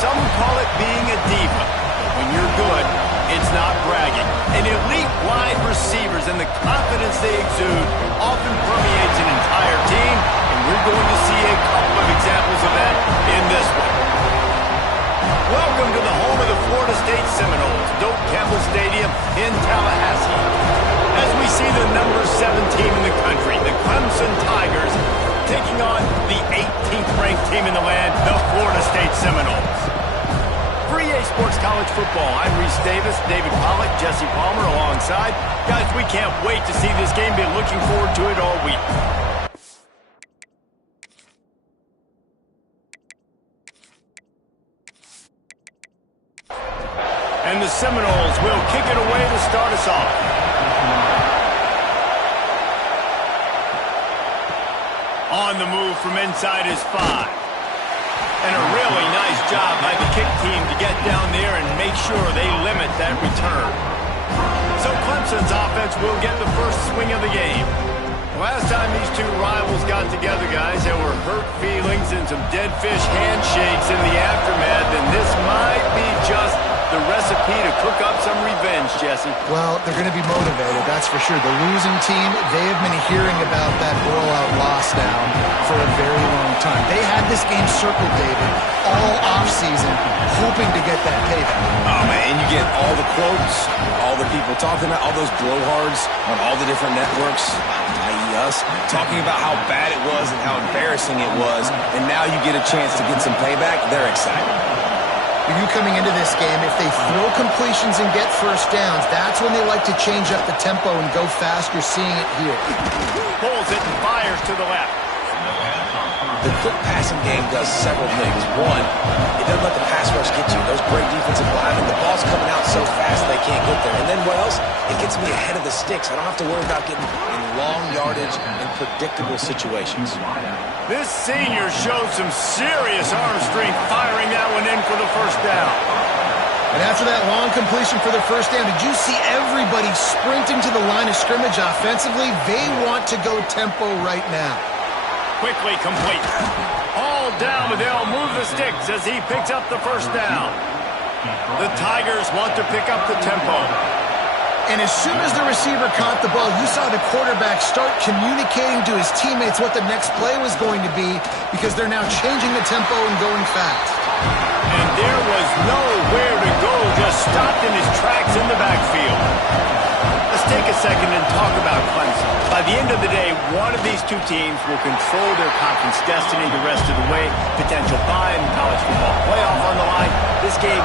some call it being a diva. But when you're good, it's not bragging. And elite wide receivers and the confidence they exude often permeates an entire team, and we're going to see a couple of examples of that in this one. Welcome to the home of the Florida State Seminoles, Doak Campbell Stadium in Tallahassee. As we see the number 7 team in the country, the Clemson Tigers, taking on the 18th ranked team in the land, the Florida State Seminoles. For EA Sports College Football, I'm Reese Davis, David Pollack, Jesse Palmer alongside. Guys, we can't wait to see this game. Been looking forward to it all week. And the Seminoles will kick it away to start us off. On the move from inside is 5. And a really nice job by the kick team to get down there and make sure they limit that return. So Clemson's offense will get the first swing of the game. Last time these two rivals got together, guys, there were hurt feelings and some dead fish handshakes in the aftermath, and this might be just the recipe to cook up some revenge, Jesse. Well, they're going to be motivated, that's for sure. The losing team, they have been hearing about that blowout loss now for a very long time. They had this game circled, David, all offseason, hoping to get that payback. Oh, man, and you get all the quotes, all the people talking about, all those blowhards on all the different networks, i.e. us, talking about how bad it was and how embarrassing it was, and now you get a chance to get some payback. They're excited. You coming into this game, if they throw completions and get first downs, that's when they like to change up the tempo and go fast. You're seeing it here. Pulls it and fires to the left. The quick passing game does several things. One, it doesn't let the pass rush get you. Those great defensive linemen, the ball's coming out so fast they can't get there. And then what else? It gets me ahead of the sticks. I don't have to worry about getting in long yardage and predictable situations. This senior showed some serious arm strength firing that one in for the first down. And after that long completion for the first down, did you see everybody sprinting to the line of scrimmage offensively? They want to go tempo right now. Quickly complete. All down, but they'll move the sticks as he picks up the first down. The Tigers want to pick up the tempo. And as soon as the receiver caught the ball, you saw the quarterback start communicating to his teammates what the next play was going to be, because they're now changing the tempo and going fast. And there was nowhere to go, just stopped in his tracks in the backfield. Let's take a second and talk about Clemson. By the end of the day, one of these two teams will control their conference destiny the rest of the way. Potential bye in the college football playoff on the line. This game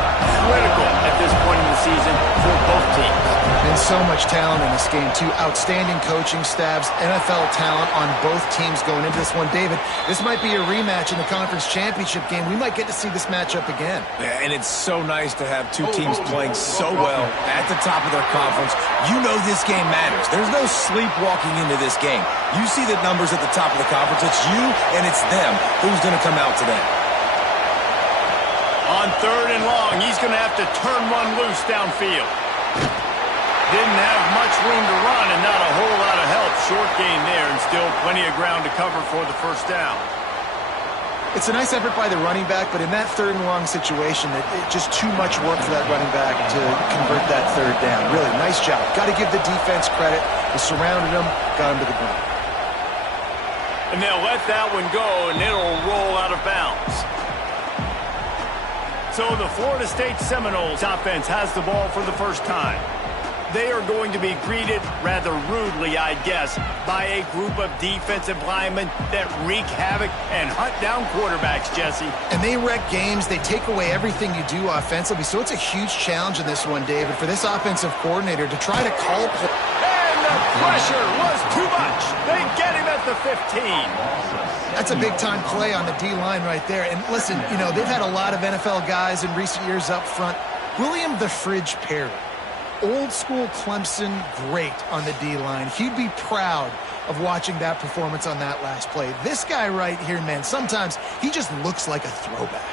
critical at this point in the season for both teams. And so much talent in this game, too. Outstanding coaching staffs, NFL talent on both teams going into this one. David, this might be a rematch in the conference championship game. We might get to see this matchup again. Yeah, and it's so nice to have two teams playing so well at the top of their conference. You know this game matters. There's no sleepwalking into this game. You see the numbers at the top of the conference. It's you and it's them. Who's going to come out today? On 3rd and long, he's going to have to turn one loose downfield. Didn't have much room to run and not a whole lot of help. Short gain there and still plenty of ground to cover for the first down. It's a nice effort by the running back, but in that 3rd and long situation, it just too much work for that running back to convert that 3rd down. Really, nice job. Got to give the defense credit. They surrounded him, got him to the ground. And they'll let that one go, and it'll roll out of bounds. So the Florida State Seminoles offense has the ball for the first time. They are going to be greeted rather rudely, I guess, by a group of defensive linemen that wreak havoc and hunt down quarterbacks, Jesse. And they wreck games. They take away everything you do offensively. So it's a huge challenge in this one, David, for this offensive coordinator to try to call play. And the pressure was too much. They get him at the 15. That's a big-time play on the D-line right there. And listen, you know, they've had a lot of NFL guys in recent years up front. William the Fridge Perry. Old-school Clemson great on the D-line. He'd be proud of watching that performance on that last play. This guy right here, man, sometimes he just looks like a throwback.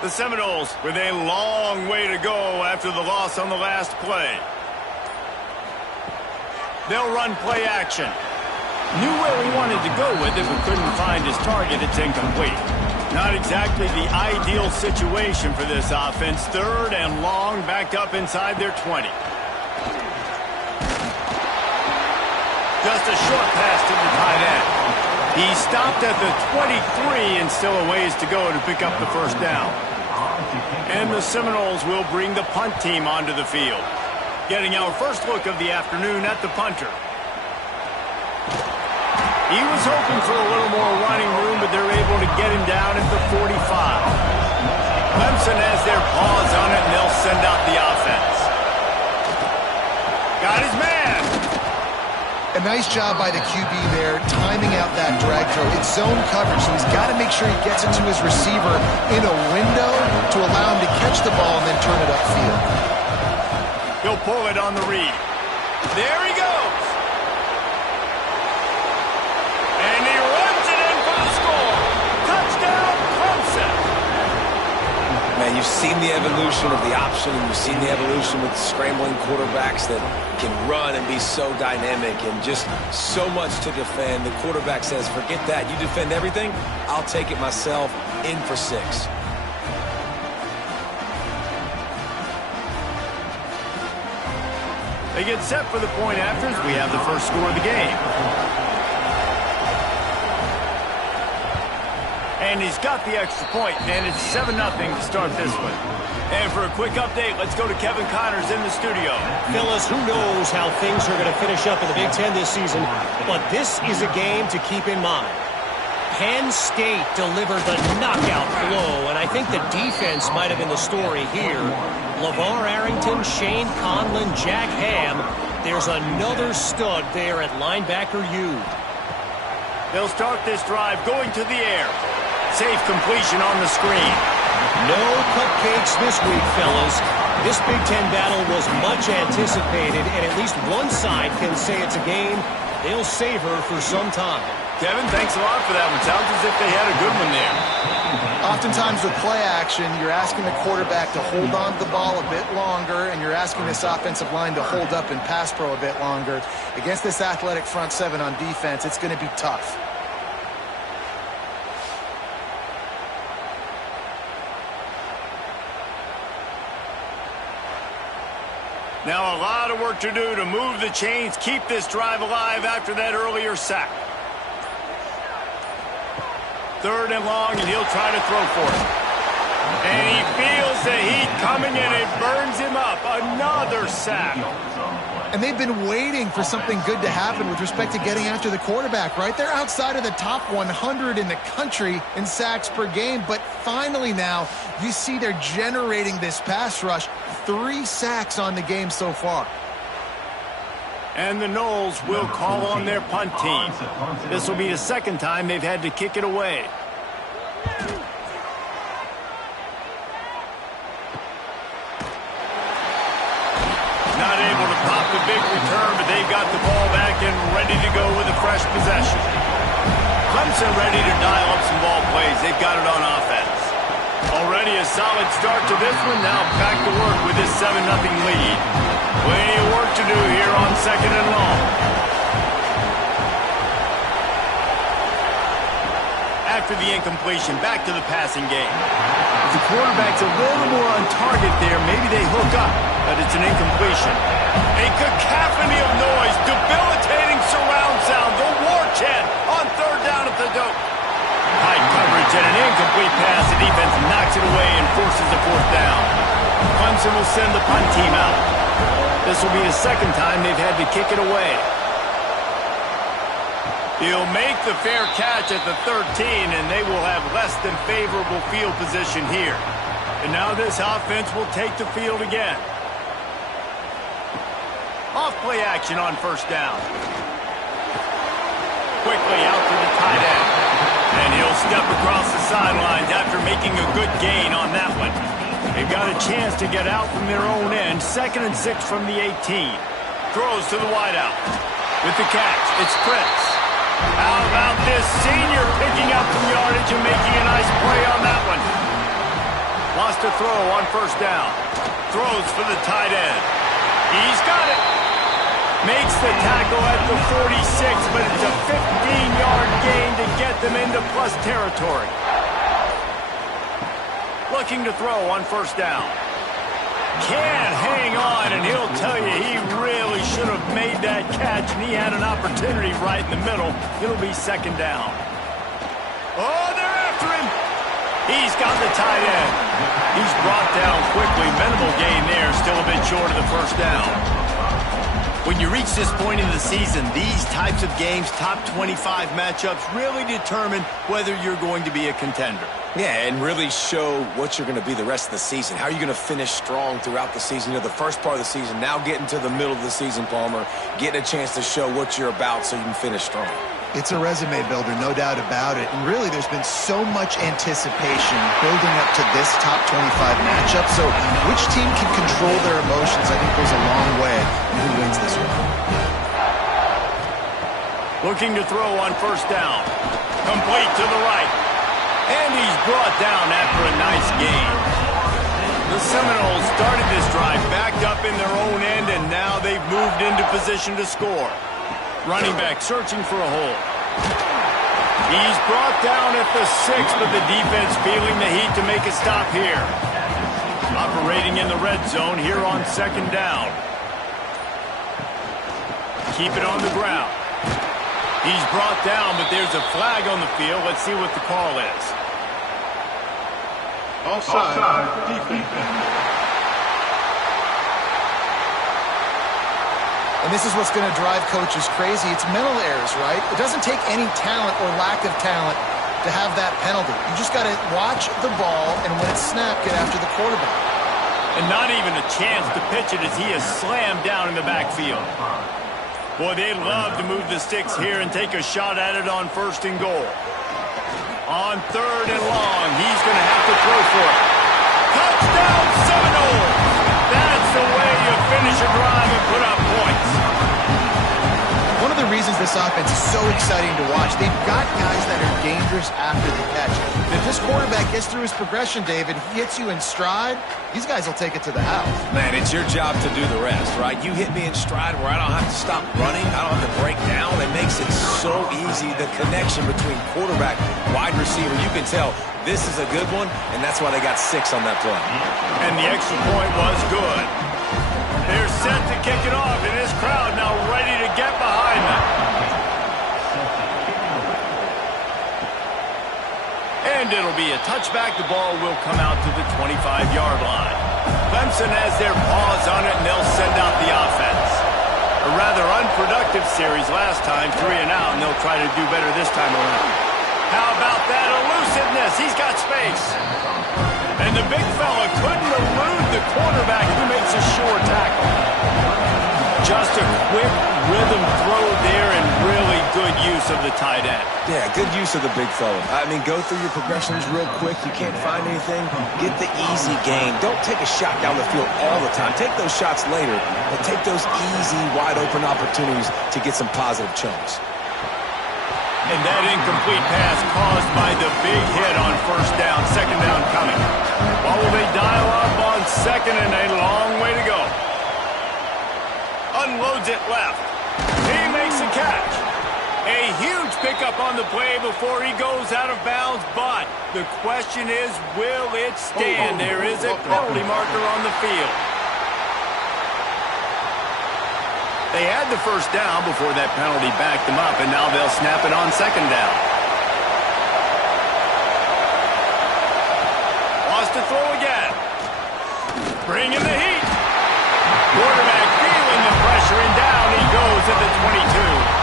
The Seminoles with a long way to go after the loss on the last play. They'll run play action. Knew where he wanted to go with it, but couldn't find his target. It's incomplete. Not exactly the ideal situation for this offense. 3rd and long, back up inside their 20. Just a short pass to the tight end. He stopped at the 23 and still a ways to go to pick up the first down. And the Seminoles will bring the punt team onto the field. Getting our first look of the afternoon at the punter. He was hoping for a little more running room, but they're able to get him down at the 45. Clemson has their paws on it, and they'll send out the offense. Got his man. A nice job by the QB there, timing out that drag throw. It's zone coverage, so he's got to make sure he gets it to his receiver in a window to allow him to catch the ball and then turn it upfield. He'll pull it on the read. There he goes. And he runs it in for the score. Touchdown, Clemson. Man, you've seen the evolution of the option, and you've seen the evolution with scrambling quarterbacks that can run and be so dynamic and just so much to defend. The quarterback says, forget that. You defend everything, I'll take it myself. In for 6. They get set for the point afters. We have the first score of the game. And he's got the extra point, and it's 7-0 to start this one. And for a quick update, let's go to Kevin Connors in the studio. Fellas, who knows how things are going to finish up in the Big Ten this season, but this is a game to keep in mind. Penn State delivered the knockout blow, and I think the defense might have been the story here. LeVar Arrington, Shane Conlon, Jack Ham. There's another stud there at linebacker U. They'll start this drive going to the air. Safe completion on the screen. No cupcakes this week, fellas. This Big Ten battle was much anticipated, and at least one side can say it's a game they'll savor for some time. Kevin, thanks a lot for that one. Sounds as if they had a good one there. Oftentimes with play action, you're asking the quarterback to hold on to the ball a bit longer, and you're asking this offensive line to hold up in pass pro a bit longer. Against this athletic front 7 on defense, it's going to be tough. Now a lot of work to do to move the chains, keep this drive alive after that earlier sack. 3rd and long, and he'll try to throw for it. And he feels the heat coming in. It burns him up. Another sack. And they've been waiting for something good to happen with respect to getting after the quarterback, right? They're outside of the top 100 in the country in sacks per game, but finally now you see they're generating this pass rush. 3 sacks on the game so far. And the Noles will call on their punt team. This will be the second time they've had to kick it away. Not able to pop the big return, but they've got the ball back and ready to go with a fresh possession. Clemson ready to dial up some ball plays. They've got it on offense. Already a solid start to this one. Now back to work with this 7-0 lead. Plenty of work to do here on 2nd and long. After the incompletion, back to the passing game. If the quarterback's a little more on target there, maybe they hook up, but it's an incompletion. A cacophony of noise, debilitating surround sound, the war chant on 3rd down at the dope. High coverage and an incomplete pass. The defense knocks it away and forces the 4th down. Clemson will send the punt team out. This will be the second time they've had to kick it away. He'll make the fair catch at the 13, and they will have less than favorable field position here. And now this offense will take the field again. Off play action on 1st down. Quickly out to the tight end. And he'll step across the sidelines after making a good gain on that one. They've got a chance to get out from their own end. 2nd and 6 from the 18. Throws to the wideout. With the catch, it's Prince. How about this senior picking up some yardage and making a nice play on that one? Lost a throw on 1st down. Throws for the tight end. He's got it. Makes the tackle at the 46, but it's a 15-yard gain to get them into plus territory. looking to throw on first down. Can't hang on, and he'll tell you he really should have made that catch, and he had an opportunity right in the middle. It'll be second down. Oh, they're after him. He's got the tight end. He's brought down quickly. Minimal gain there, still a bit short of the first down. When you reach this point in the season, these types of games, top 25 matchups, really determine whether you're going to be a contender. Yeah, and really show what you're going to be the rest of the season. How are you going to finish strong throughout the season? You know, the first part of the season, now getting to the middle of the season, Palmer, getting a chance to show what you're about so you can finish strong. It's a resume builder, no doubt about it. And really, there's been so much anticipation building up to this top 25 matchup. So which team can control their emotions, I think, goes a long way in who wins this one. Looking to throw on first down. Complete to the right. And he's brought down after a nice gain. The Seminoles started this drive backed up in their own end, and now they've moved into position to score. Running back searching for a hole. He's brought down at the 6, but the defense feeling the heat to make a stop here. Operating in the red zone here on second down. Keep it on the ground. He's brought down, but there's a flag on the field. Let's see what the call is. Offside, defense. And this is what's going to drive coaches crazy. It's mental errors, right? It doesn't take any talent or lack of talent to have that penalty. You just got to watch the ball, and when it's snapped, get after the quarterback. And not even a chance to pitch it as he is slammed down in the backfield. Boy, they'd love to move the sticks here and take a shot at it on first and goal. On third and long, he's going to have to throw for it. Touchdown, Seminoles! That's the way you finish a drive and put up points. One of the reasons this offense is so exciting to watch, they've got guys that are dangerous after the catch. And if this quarterback gets through his progression, David, he hits you in stride, these guys will take it to the house. Man, it's your job to do the rest, right? You hit me in stride where I don't have to stop running. I don't have to break down. It makes it so easy, the connection between quarterback, wide receiver. You can tell this is a good one, and that's why they got 6 on that play. And the extra point was good. They're set to kick it off, and this crowd now ready to get behind them. And it'll be a touchback. The ball will come out to the 25-yard line. Clemson has their paws on it, and they'll send out the offense. A rather unproductive series last time, 3 and out, and they'll try to do better this time around. How about that elusiveness? He's got space. And the big fella couldn't elude the quarterback who makes a sure tackle. Just a quick rhythm throw there and really good use of the tight end. Yeah, good use of the big fella. I mean, go through your progressions real quick. You can't find anything. Get the easy gain. Don't take a shot down the field all the time. Take those shots later, but take those easy, wide-open opportunities to get some positive chunks. And that incomplete pass caused by the big hit on first down. Second down coming. What will they dial up on second, and a long way to go. Unloads it left. He makes a catch. A huge pickup on the play before he goes out of bounds, but the question is, will it stand? There is a penalty marker on the field. They had the first down before that penalty backed them up, and now they'll snap it on second down. Wants to throw again. Bringing the heat. Quarterback feeling the pressure, and down he goes at the 22.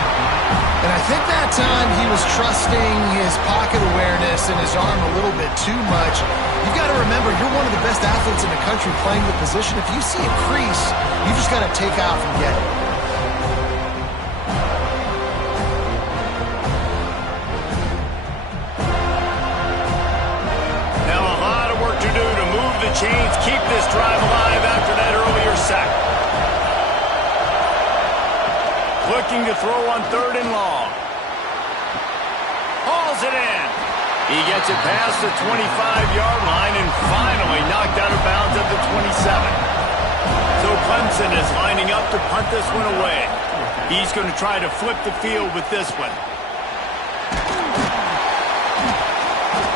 And I think that time he was trusting his pocket awareness and his arm a little bit too much. You've got to remember, you're one of the best athletes in the country playing the position. If you see a crease, you just got to take off and get it. Chains keep this drive alive after that earlier sack. Looking to throw on third and long. Hauls it in. He gets it past the 25-yard line and finally knocked out of bounds at the 27. So Clemson is lining up to punt this one away. He's going to try to flip the field with this one.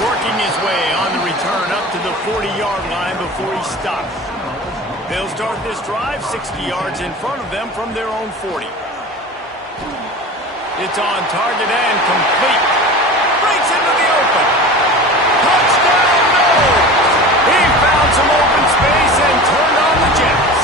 Working making his way on the return up to the 40-yard line before he stops. They'll start this drive 60 yards in front of them from their own 40. It's on target and complete. Breaks into the open. Touchdown, no! He found some open space and turned on the Jets.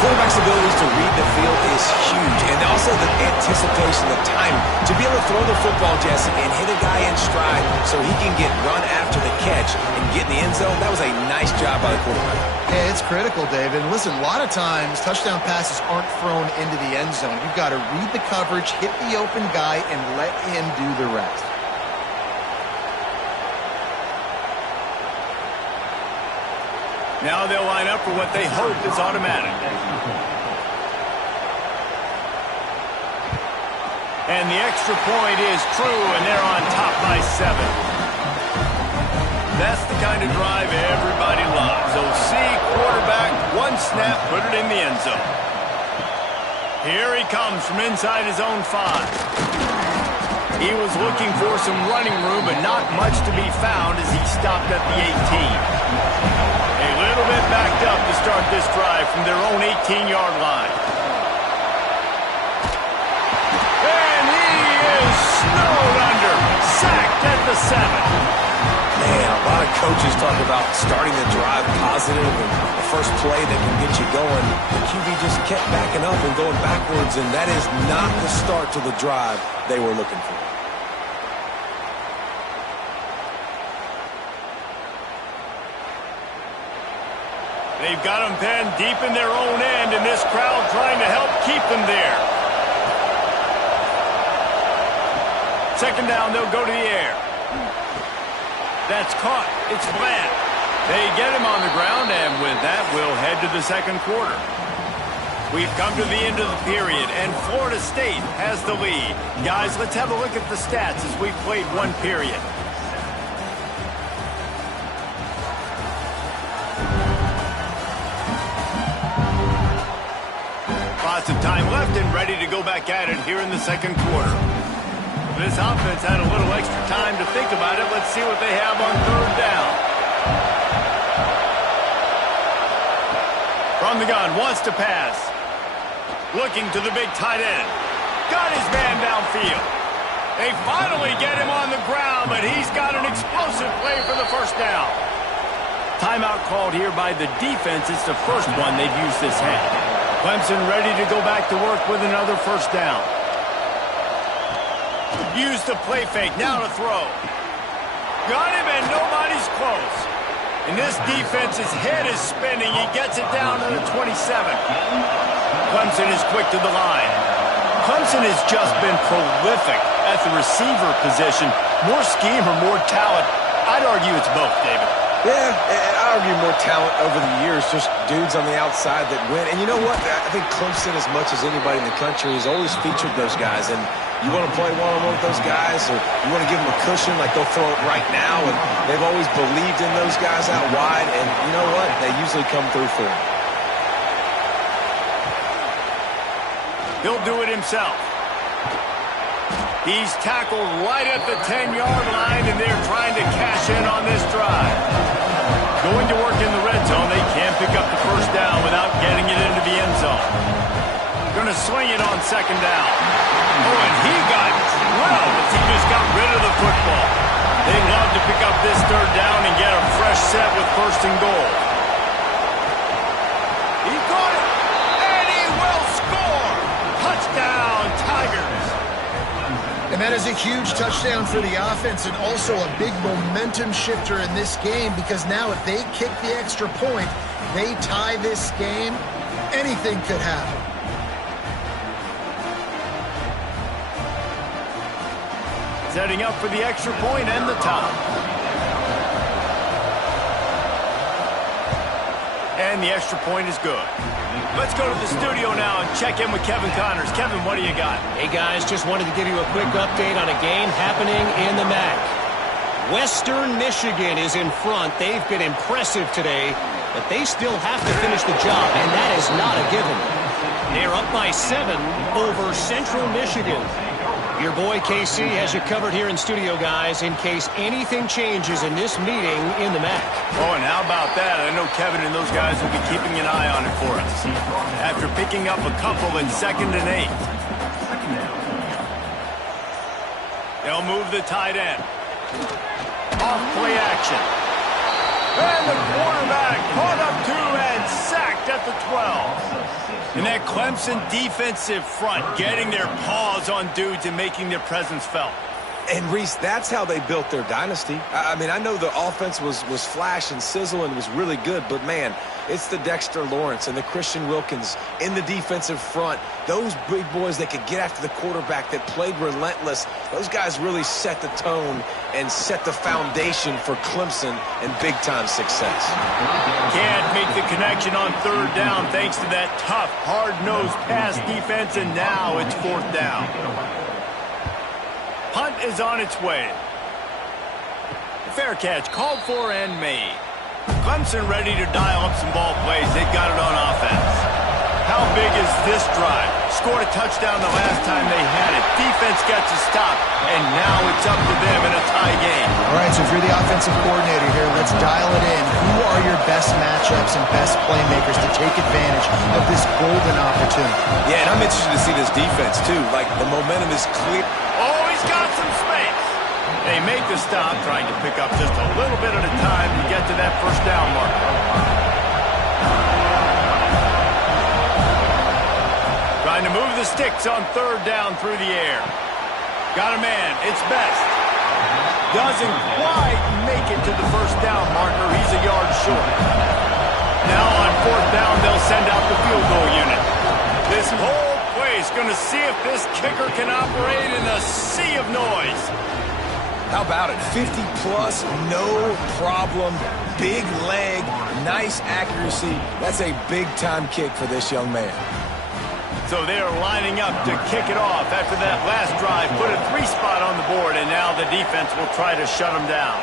Quarterback's abilities to read the field is huge, and also the anticipation, the time to be able to throw the football, Jesse, and hit a guy in stride so he can get run after the catch and get in the end zone. That was a nice job by the quarterback. Yeah, it's critical, David. And listen, a lot of times touchdown passes aren't thrown into the end zone. You've got to read the coverage, hit the open guy, and let him do the rest. Now they'll line up for what they hope is automatic. And the extra point is true, and they're on top by 7. That's the kind of drive everybody loves. OC, quarterback, one snap, put it in the end zone. Here he comes from inside his own 5. He was looking for some running room, but not much to be found as he stopped at the 18. A little bit backed up to start this drive from their own 18-yard line. And he is snowed under, sacked at the 7. Man, a lot of coaches talk about starting the drive positive and the first play that can get you going. The QB just kept backing up and going backwards, and that is not the start to the drive they were looking for. They've got them penned deep in their own end, and this crowd trying to help keep them there. Second down, they'll go to the air. That's caught. It's flat. They get him on the ground, and with that, we'll head to the second quarter. We've come to the end of the period, and Florida State has the lead. Guys, let's have a look at the stats as we've played one period. Lots of time left and ready to go back at it here in the second quarter. This offense had a little extra time to think about it. Let's see what they have on third down. From the gun, wants to pass. Looking to the big tight end. Got his man downfield. They finally get him on the ground, but he's got an explosive play for the first down. Timeout called here by the defense. It's the first one they've used this half. Clemson ready to go back to work with another first down. Use the play fake, now to throw. Got him, and nobody's close. And this defense's head is spinning. He gets it down to the 27. Clemson is quick to the line. Clemson has just been prolific at the receiver position. More scheme or more talent? I'd argue it's both, David. Yeah, and I argue more talent over the years, just dudes on the outside that win. And you know what? I think Clemson, as much as anybody in the country, has always featured those guys. And you want to play one-on-one with those guys, or you want to give them a cushion like they'll throw it right now. And they've always believed in those guys out wide. And you know what? They usually come through for them. He'll do it himself. He's tackled right at the 10-yard line, and they're trying to cash in on this drive. Going to work in the red zone. They can't pick up the first down without getting it into the end zone. Going to swing it on second down. Oh, and he got drilled as he just got rid of the football. They love to pick up this third down and get a fresh set with first and goal. He caught it, and he will score. Touchdown, Tigers. And that is a huge touchdown for the offense and also a big momentum shifter in this game, because now if they kick the extra point, they tie this game, anything could happen. Setting up for the extra point and the top. And the extra point is good. Let's go to the studio now and check in with Kevin Connors. Kevin, what do you got? Hey, guys, just wanted to give you a quick update on a game happening in the MAC. Western Michigan is in front. They've been impressive today, but they still have to finish the job, and that is not a given. They're up by 7 over Central Michigan. Your boy KC has you covered here in studio, guys, in case anything changes in this meeting in the MAC. Oh, and how about that? I know Kevin and those guys will be keeping an eye on it for us. After picking up a couple in 2nd and 8. They'll move the tight end. Off play action. And the quarterback caught up to and sacked at the 12. And that Clemson defensive front getting their paws on dudes and making their presence felt. And, Reese, that's how they built their dynasty. I mean, I know the offense was flash and sizzle and was really good, but, man, it's the Dexter Lawrence and the Christian Wilkins in the defensive front. Those big boys that could get after the quarterback, that played relentless. Those guys really set the tone and set the foundation for Clemson and big-time success. Can't make the connection on 3rd down thanks to that tough, hard-nosed pass defense, and now it's 4th down. Punt is on its way. Fair catch, called for and made. Clemson ready to dial up some ball plays. They've got it on offense. How big is this drive? Scored a touchdown the last time they had it. Defense gets a stop, and now it's up to them in a tie game. All right, so if you're the offensive coordinator here, let's dial it in. Who are your best matchups and best playmakers to take advantage of this golden opportunity? Yeah, and I'm interested to see this defense, too. Like, the momentum is clear. Oh, he's got some space. They make the stop, trying to pick up just a little bit at a time to get to that 1st down marker. Trying to move the sticks on 3rd down through the air. Got a man. It's Best. Doesn't quite make it to the 1st down marker. He's a yard short. Now on 4th down, they'll send out the field goal unit. This whole play is going to see if this kicker can operate in a sea of noise. How about it? 50-plus, no problem. Big leg, nice accuracy. That's a big-time kick for this young man. So they're lining up to kick it off after that last drive. Put a 3-spot on the board, and now the defense will try to shut them down.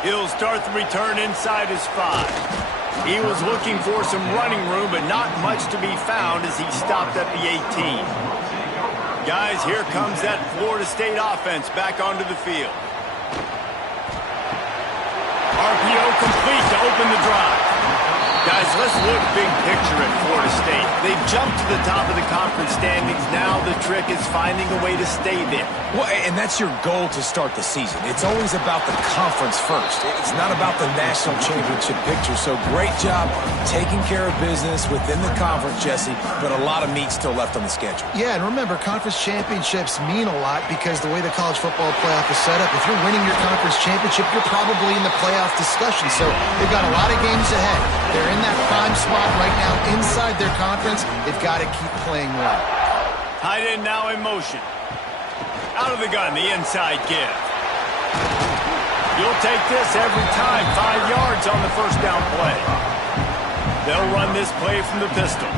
He'll start the return inside his 5. He was looking for some running room, but not much to be found as he stopped at the 18. Guys, here comes that Florida State offense back onto the field. RPO complete to open the drive. Guys, let's look big picture at Florida State. They've jumped to the top of the conference standings. Now the trick is finding a way to stay there. Well, and that's your goal to start the season. It's always about the conference first. It's not about the national championship picture. So great job taking care of business within the conference, Jesse, but a lot of meat still left on the schedule. Yeah, and remember, conference championships mean a lot because the way the college football playoff is set up, if you're winning your conference championship, you're probably in the playoff discussion. So they've got a lot of games ahead. They're in that prime spot right now inside their conference. They've got to keep playing well. Tight end now in motion. Out of the gun, the inside give. You'll take this every time. 5 yards on the 1st down play. They'll run this play from the pistol.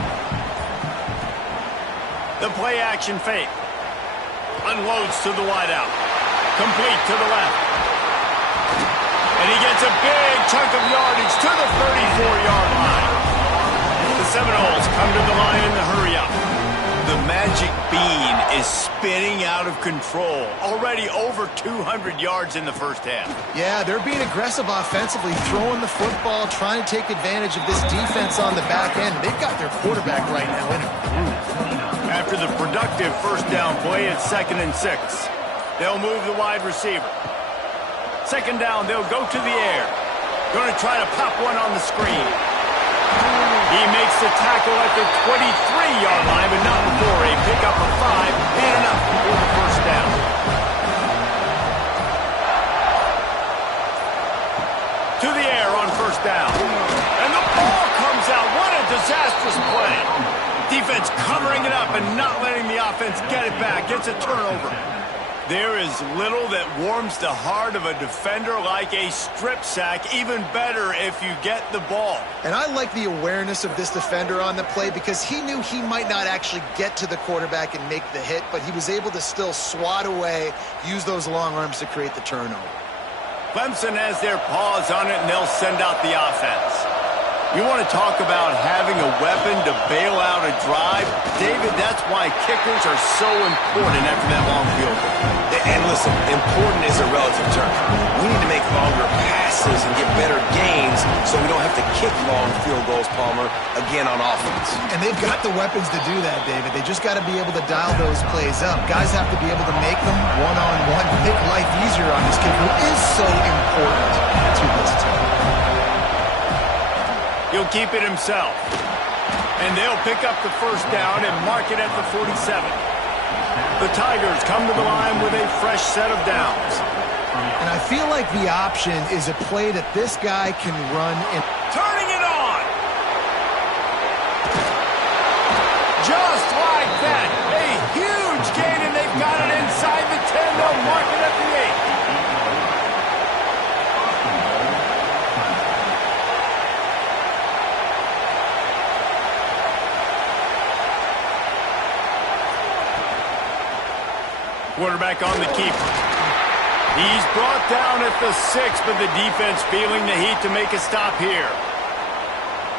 The play action fake. Unloads to the wideout. Complete to the left. And he gets a big chunk of yardage to the 34-yard line. The Seminoles come to the line in the hurry-up. The magic bean is spinning out of control. Already over 200 yards in the 1st half. Yeah, they're being aggressive offensively, throwing the football, trying to take advantage of this defense on the back end. They've got their quarterback right now in a groove. After the productive 1st down play, it's 2nd and 6. They'll move the wide receiver. 2nd down, they'll go to the air. Going to try to pop one on the screen. He makes the tackle at the 23-yard line, but not before a pickup of 5 and enough for the 1st down. To the air on 1st down. And the ball comes out. What a disastrous play. Defense covering it up and not letting the offense get it back. Gets a turnover. There is little that warms the heart of a defender like a strip sack. Even better if you get the ball. And I like the awareness of this defender on the play because he knew he might not actually get to the quarterback and make the hit, but he was able to still swat away, use those long arms to create the turnover. Clemson has their paws on it, and they'll send out the offense. You want to talk about having a weapon to bail out a drive? David, that's why kickers are so important after that long field goal. And listen, important is a relative term. We need to make longer passes and get better gains so we don't have to kick long field goals, Palmer, again on offense. And they've got the weapons to do that, David. They just got to be able to dial those plays up. Guys have to be able to make them one-on-one, make life easier on this kid who is so important to this team. He'll keep it himself. And they'll pick up the first down and mark it at the 47. The Tigers come to the line with a fresh set of downs. And I feel like the option is a play that this guy can run in. Turning it on! Just like that. A huge gain, and they've got it inside the 10. They'll mark it at the 8. Quarterback on the keeper. He's brought down at the 6, but the defense feeling the heat to make a stop here.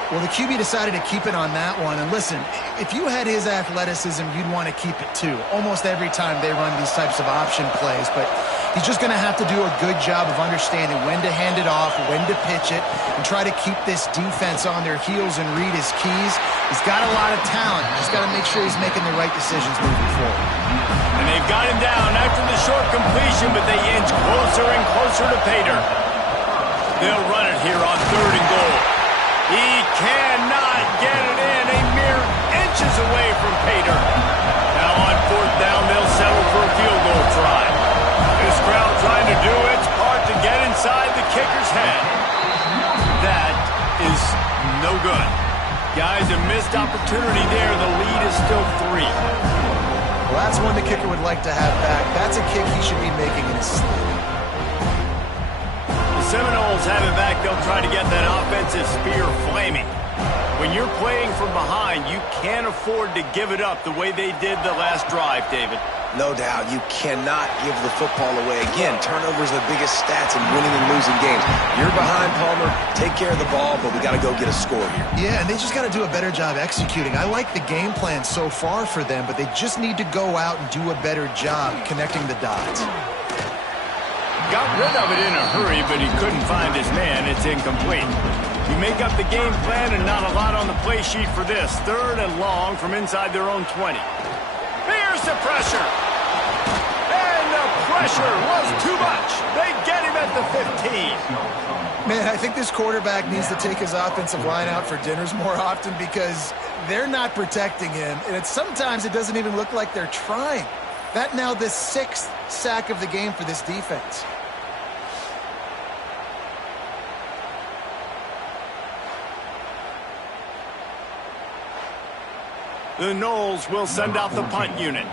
Well, the QB decided to keep it on that one. And listen, if you had his athleticism, you'd want to keep it too. Almost every time they run these types of option plays. But he's just going to have to do a good job of understanding when to hand it off, when to pitch it, and try to keep this defense on their heels and read his keys. He's got a lot of talent. Just got to make sure he's making the right decisions moving forward. And they've got him down after the short completion, but they inch closer and closer to Pater. They'll run it here on 3rd and goal. He cannot get it in, a mere inches away from Pater. Now on 4th down, they'll settle for a field goal try. This crowd trying to do its part to get inside the kicker's head. That is no good. Guys, a missed opportunity there. The lead is still 3. Well, that's one the kicker would like to have back. That's a kick he should be making in his sleep. The Seminoles have it back. They'll try to get that offensive spear flaming. When you're playing from behind, you can't afford to give it up the way they did the last drive, David. No doubt, you cannot give the football away. Again, turnovers are the biggest stats in winning and losing games. You're behind, Palmer, take care of the ball, but we got to go get a score here. Yeah, and they just got to do a better job executing. I like the game plan so far for them, but they just need to go out and do a better job connecting the dots. Got rid of it in a hurry, but he couldn't find his man. It's incomplete. You make up the game plan and not a lot on the play sheet for this. 3rd and long from inside their own 20. Here's the pressure. And the pressure was too much. They get him at the 15. Man, I think this quarterback needs to take his offensive line out for dinners more often because they're not protecting him. And sometimes it doesn't even look like they're trying. That now the 6th sack of the game for this defense. The Noles will send out the punt unit.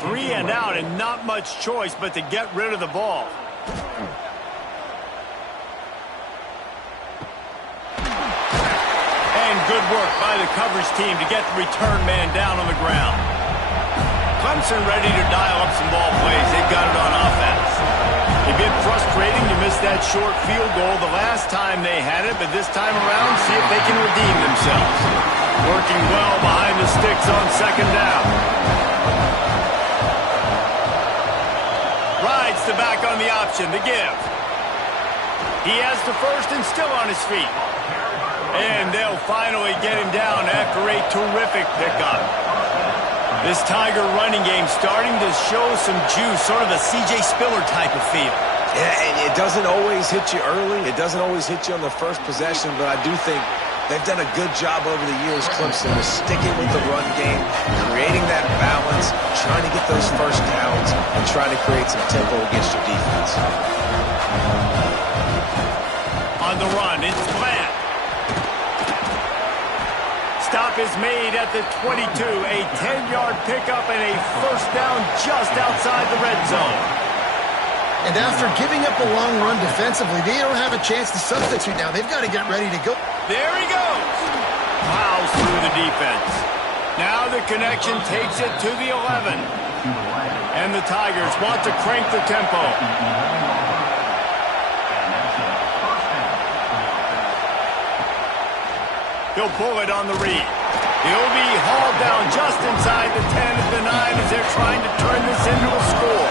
3 and out, and not much choice but to get rid of the ball. And good work by the coverage team to get the return man down on the ground. Clemson ready to dial up some ball plays. They've got it on offense. A bit frustrating to miss that short field goal the last time they had it, but this time around, see if they can redeem themselves. Working well behind the sticks on 2nd down. Rides the back on the option, the give. He has the first and still on his feet. And they'll finally get him down after a terrific pickup. This Tiger running game starting to show some juice, sort of a C.J. Spiller type of feel. Yeah, and it doesn't always hit you early. It doesn't always hit you on the first possession, but I do think they've done a good job over the years, Clemson, with sticking with the run game, creating that balance, trying to get those first downs, and trying to create some tempo against your defense. On the run, it's Glad. Stop is made at the 22. A 10-yard pickup and a first down just outside the red zone. And after giving up a long run defensively, they don't have a chance to substitute now. They've got to get ready to go. There he goes. Plows through the defense. Now the connection takes it to the 11. And the Tigers want to crank the tempo. He'll pull it on the read. He'll be hauled down just inside the 10 at the 9 as they're trying to turn this into a score.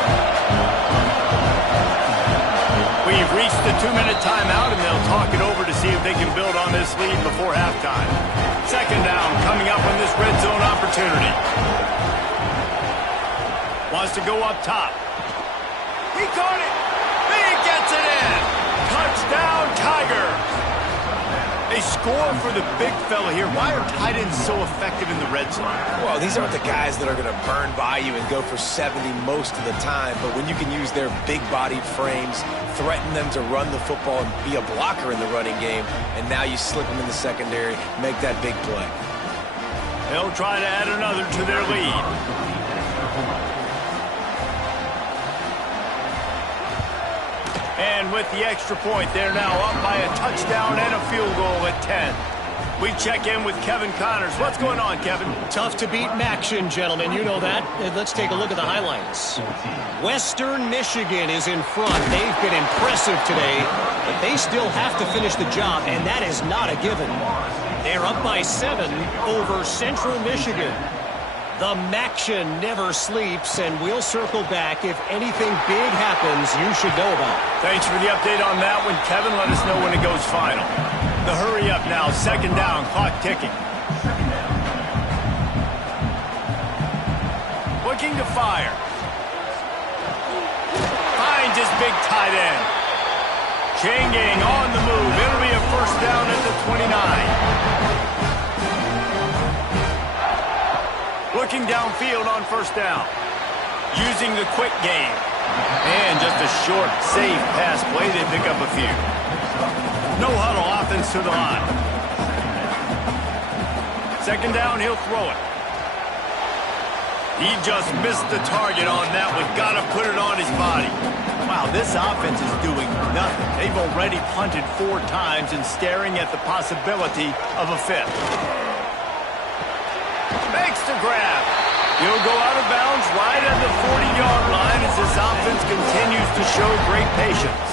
We've reached the 2-minute timeout, and they'll talk it over to see if they can build on this lead before halftime. Second down coming up on this red zone opportunity. Wants to go up top. He caught it. He gets it in. Touchdown, Tigers. They score for the big fella here. Why are tight ends so effective in the red zone? Well, these aren't the guys that are going to burn by you and go for 70 most of the time, but when you can use their big-bodied frames, threaten them to run the football and be a blocker in the running game, and now you slip them in the secondary, make that big play. They'll try to add another to their lead. And with the extra point, they're now up by a touchdown and a field goal at 10. We check in with Kevin Connors. What's going on, Kevin? Tough to beat Maction, gentlemen. You know that. Let's take a look at the highlights. Western Michigan is in front. They've been impressive today, but they still have to finish the job, and that is not a given. They're up by 7 over Central Michigan. The Maction never sleeps, and we'll circle back if anything big happens you should know about. Thanks for the update on that one, Kevin. Let us know when it goes final. The hurry up now, second down, clock ticking. Looking to fire. Finds his big tight end. Chain gang on the move. It'll be a first down at the 29. Looking downfield on first down. Using the quick game. And just a short, safe pass play. They pick up a few. No huddle offense to the line. Second down, he'll throw it. He just missed the target on that one. Got to put it on his body. Wow, this offense is doing nothing. They've already punted 4 times and staring at the possibility of a 5th. Makes the grab. He'll go out of bounds right at the 40-yard line as this offense continues to show great patience.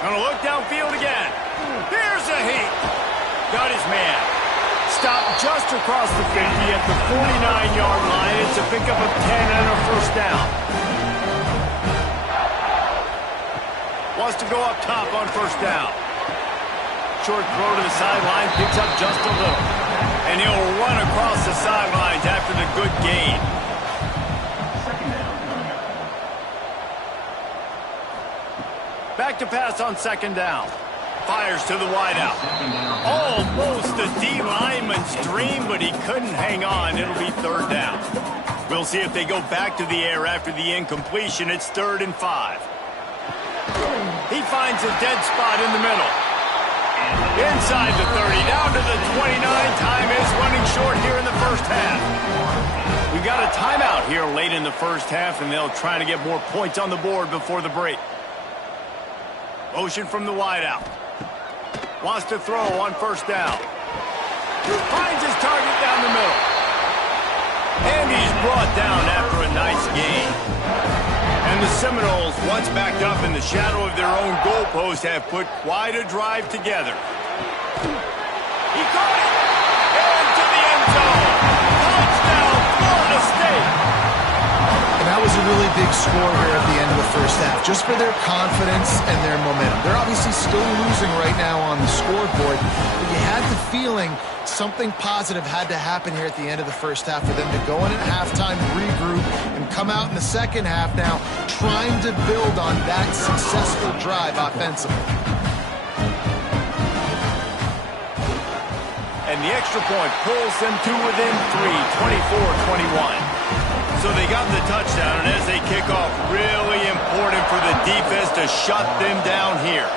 Gonna look downfield again. Here's a heat. Got his man. Stopped just across the 50 at the 49-yard line. It's a pickup of 10 and a first down. Wants to go up top on first down. Short throw to the sideline, picks up just a little. And he'll run across the sidelines after the good gain. Back to pass on second down. Fires to the wideout. Almost a D lineman's dream, but he couldn't hang on. It'll be third down. We'll see if they go back to the air after the incompletion. It's 3rd and 5. He finds a dead spot in the middle. Inside the 30, down to the 29. Time is running short here in the first half. We got a timeout here late in the first half, and they'll try to get more points on the board before the break. Motion from the wideout. Wants to throw on first down. Finds his target down the middle. And he's brought down after a nice gain. And the Seminoles, once backed up in the shadow of their own goalpost, have put quite a drive together. He caught it! Into the end zone! Touchdown, Florida State! And that was a really big score here at the end of the first half, just for their confidence and their momentum. They're obviously still losing right now on the scoreboard, but you had the feeling something positive had to happen here at the end of the first half for them to go in at halftime, regroup, and come out in the second half now trying to build on that successful drive offensively. And the extra point pulls them to within 3, 24-21. So they got the touchdown, and as they kick off, really important for the defense to shut them down here.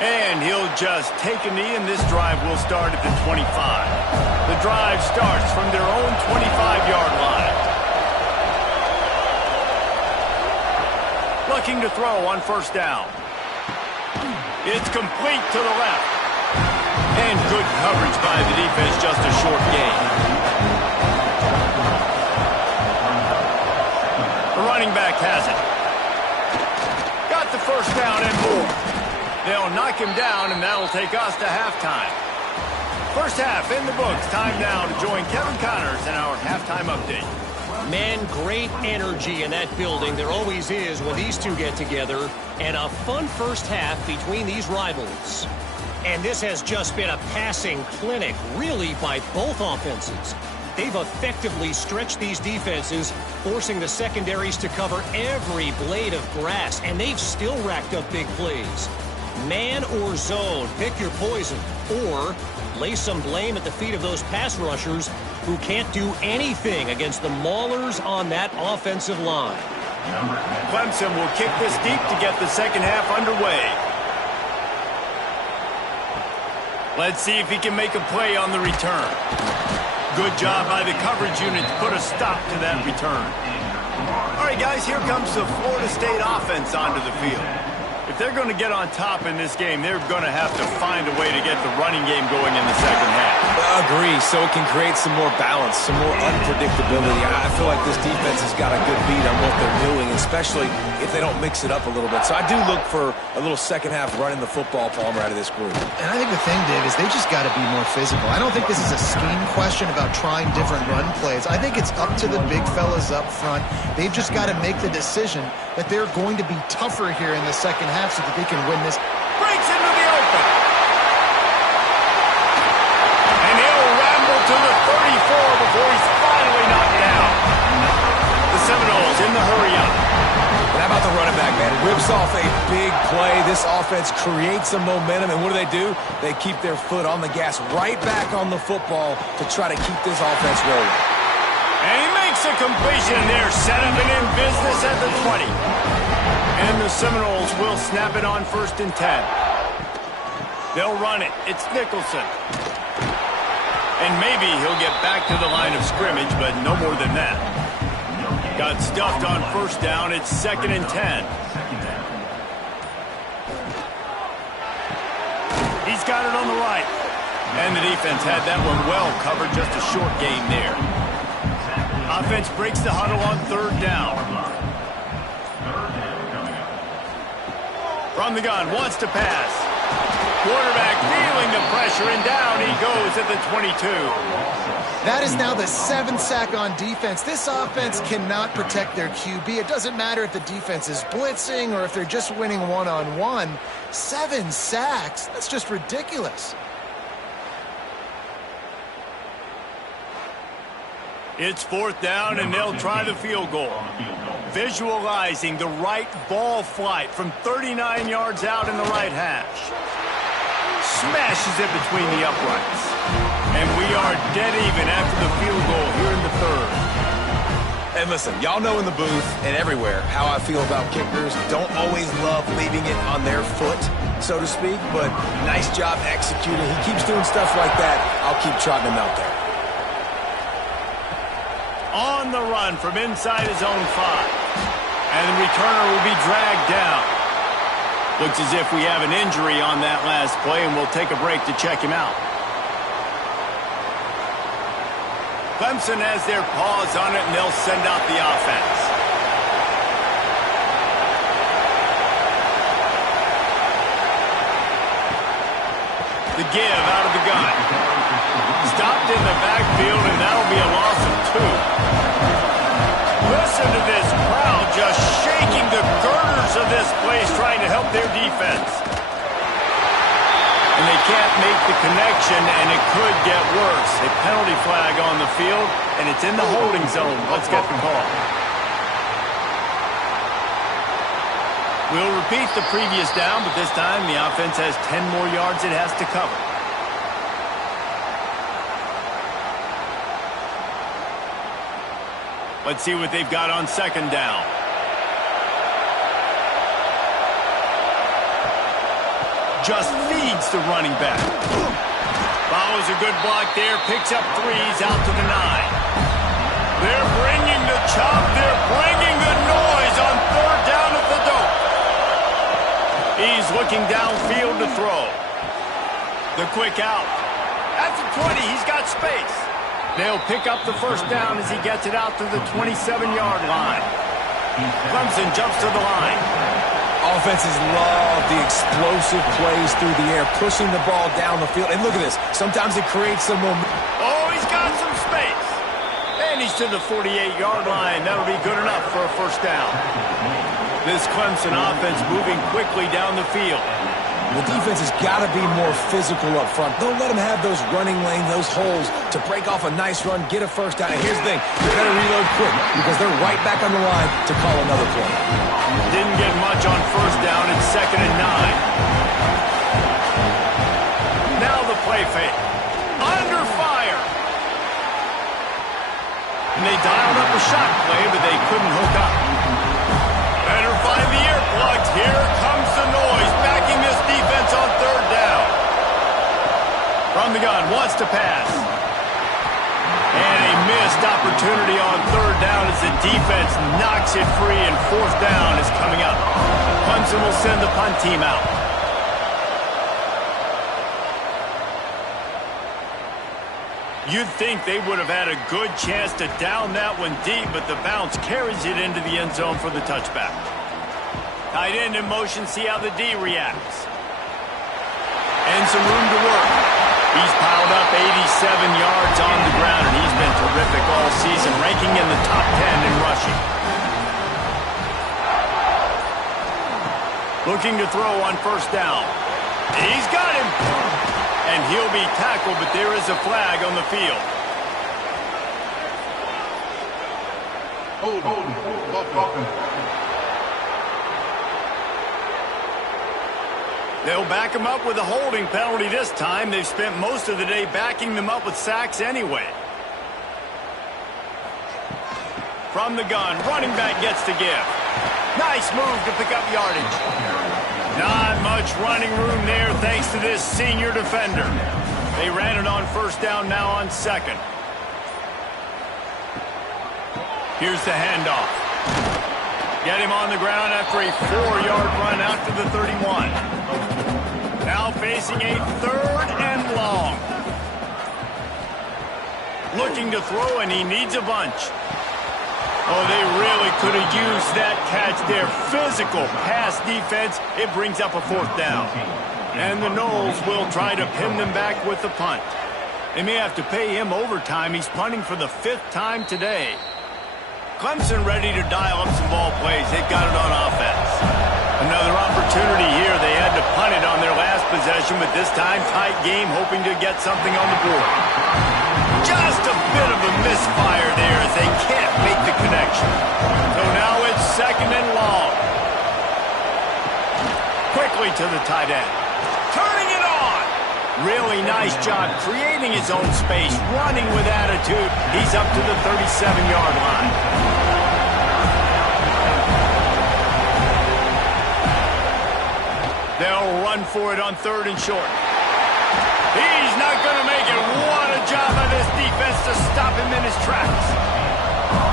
And he'll just take a knee, and this drive will start at the 25. The drive starts from their own 25-yard line. Looking to throw on first down. It's complete to the left. And good coverage by the defense, just a short gain. The running back has it. Got the first down and more. They'll knock him down, and that'll take us to halftime. First half in the books. Time now to join Kevin Connors in our halftime update. Man, great energy in that building. There always is when these two get together. And a fun first half between these rivals. And this has just been a passing clinic, really, by both offenses. They've effectively stretched these defenses, forcing the secondaries to cover every blade of grass. And they've still racked up big plays. Man or zone, pick your poison. Or lay some blame at the feet of those pass rushers who can't do anything against the maulers on that offensive line. Clemson will kick this deep to get the second half underway. Let's see if he can make a play on the return. Good job by the coverage unit to put a stop to that return. All right, guys, here comes the Florida State offense onto the field. If they're going to get on top in this game, they're going to have to find a way to get the running game going in the second half. I agree, so it can create some more balance, some more unpredictability. I feel like this defense has got a good beat on what they're doing, especially if they don't mix it up a little bit. So I do look for a little second half running the football, Palmer, out of this group. And I think the thing, Dave, is they just got to be more physical. I don't think this is a scheme question about trying different run plays. I think it's up to the big fellas up front. They've just got to make the decision that they're going to be tougher here in the second half so that they can win this. Breaks into the open. And he'll ramble to the 34 before he's finally knocked down. The Seminoles in the hurry-up. But how about the running back, man? Rips off a big play. This offense creates some momentum, and what do? They keep their foot on the gas right back on the football to try to keep this offense rolling. And he makes a completion there, set up and in business at the 20. And the Seminoles will snap it on 1st and 10. They'll run it. It's Nicholson. And maybe he'll get back to the line of scrimmage, but no more than that. Got stuffed on 1st down. It's 2nd and 10. He's got it on the right. And the defense had that one well covered. Just a short gain there. Offense breaks the huddle on 3rd down. From the gun, wants to pass. Quarterback feeling the pressure, and down he goes at the 22. That is now the 7th sack on defense. This offense cannot protect their QB. It doesn't matter if the defense is blitzing or if they're just winning one-on-one. 7 sacks, that's just ridiculous. It's 4th down, and they'll try the field goal. Visualizing the right ball flight from 39 yards out in the right hash. Smashes it between the uprights. And we are dead even after the field goal here in the 3rd. And listen, y'all know in the booth and everywhere how I feel about kickers. Don't always love leaving it on their foot, so to speak, but nice job executing. He keeps doing stuff like that. I'll keep trotting him out there. On the run from inside his own 5. And the returner will be dragged down. Looks as if we have an injury on that last play, and we'll take a break to check him out. Clemson has their paws on it, and they'll send out the offense. The give out of the gun. Stopped in the backfield, and that'll be a loss of 2. Listen to this crowd just shaking the girders of this place trying to help their defense. And they can't make the connection, and it could get worse. A penalty flag on the field, and it's in the holding zone. Let's get the call. We'll repeat the previous down, but this time the offense has 10 more yards it has to cover. Let's see what they've got on 2nd down. Just feeds the running back. Follows a good block there. Picks up 3s out to the 9. They're bringing the chop. They're bringing the noise on 3rd down at the dope. He's looking downfield to throw. The quick out. At the 20, he's got space. They'll pick up the 1st down as he gets it out to the 27-yard line. Clemson jumps to the line. Offenses love the explosive plays through the air, pushing the ball down the field. And look at this. Sometimes it creates some momentum. Oh, he's got some space. And he's to the 48-yard line. That'll be good enough for a first down. This Clemson offense moving quickly down the field. The defense has got to be more physical up front. Don't let them have those running lanes, those holes to break off a nice run, get a first down. And here's the thing, you better reload quick because they're right back on the line to call another play. Didn't get much on first down. It's 2nd and 9. Now the play fake. Under fire. And they dialed up a shot play, but they couldn't hook up. Better find the earplugs. Here comes the noise, backing this defense on 3rd down. From the gun, wants to pass. And a missed opportunity on 3rd down as the defense knocks it free, and 4th down is coming up. Clemson will send the punt team out. You'd think they would have had a good chance to down that one deep, but the bounce carries it into the end zone for the touchback. Tight end in motion, see how the D reacts. And some room to work. He's piled up 87 yards on the ground, and he's been terrific all season, ranking in the top 10 in rushing. Looking to throw on first down. He's got him. And he'll be tackled, but there is a flag on the field. They'll back him up with a holding penalty this time. They've spent most of the day backing them up with sacks anyway. From the gun, running back gets to give. Nice move to pick up yardage. Not much running room there thanks to this senior defender. They ran it on first down, now on 2nd. Here's the handoff. Get him on the ground after a 4-yard run out to the 31. Now facing a 3rd and long. Looking to throw, and he needs a bunch. Oh, they really could have used that catch there. Physical pass defense. It brings up a 4th down. And the Noles will try to pin them back with the punt. They may have to pay him overtime. He's punting for the 5th time today. Clemson ready to dial up some ball plays. They've got it on offense. Another opportunity here. They had to punt it on their last possession, but this time tight game, hoping to get something on the board. Just a bit of a misfire there as they can't make the connection. So now it's 2nd and long. Quickly to the tight end. Turning it on. Really nice job creating his own space, running with attitude. He's up to the 37-yard line. They'll run for it on 3rd and short. He's not going to make it. What a job by this defense to stop him in his tracks.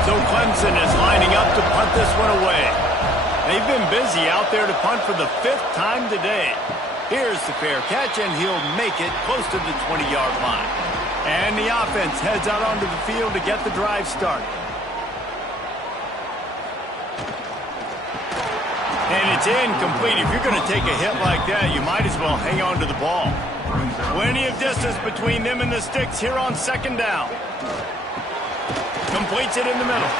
So Clemson is lining up to punt this one away. They've been busy out there to punt for the 5th time today. Here's the fair catch, and he'll make it close to the 20-yard line. And the offense heads out onto the field to get the drive started. And it's incomplete. If you're going to take a hit like that, you might as well hang on to the ball. Plenty of distance between them and the sticks here on 2nd down. Completes it in the middle.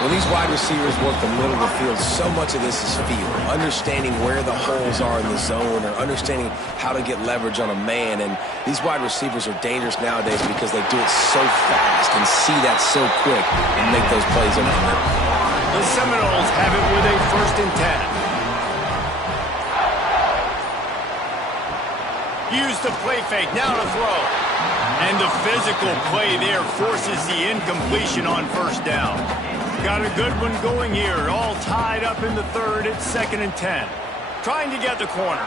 When these wide receivers work the middle of the field, so much of this is feel. Understanding where the holes are in the zone or understanding how to get leverage on a man. And these wide receivers are dangerous nowadays because they do it so fast and see that so quick and make those plays on them. The Seminoles have it with a 1st and 10. Use the play fake, now to throw. And the physical play there forces the incompletion on first down. Got a good one going here, all tied up in the 3rd. It's 2nd and 10. Trying to get the corner.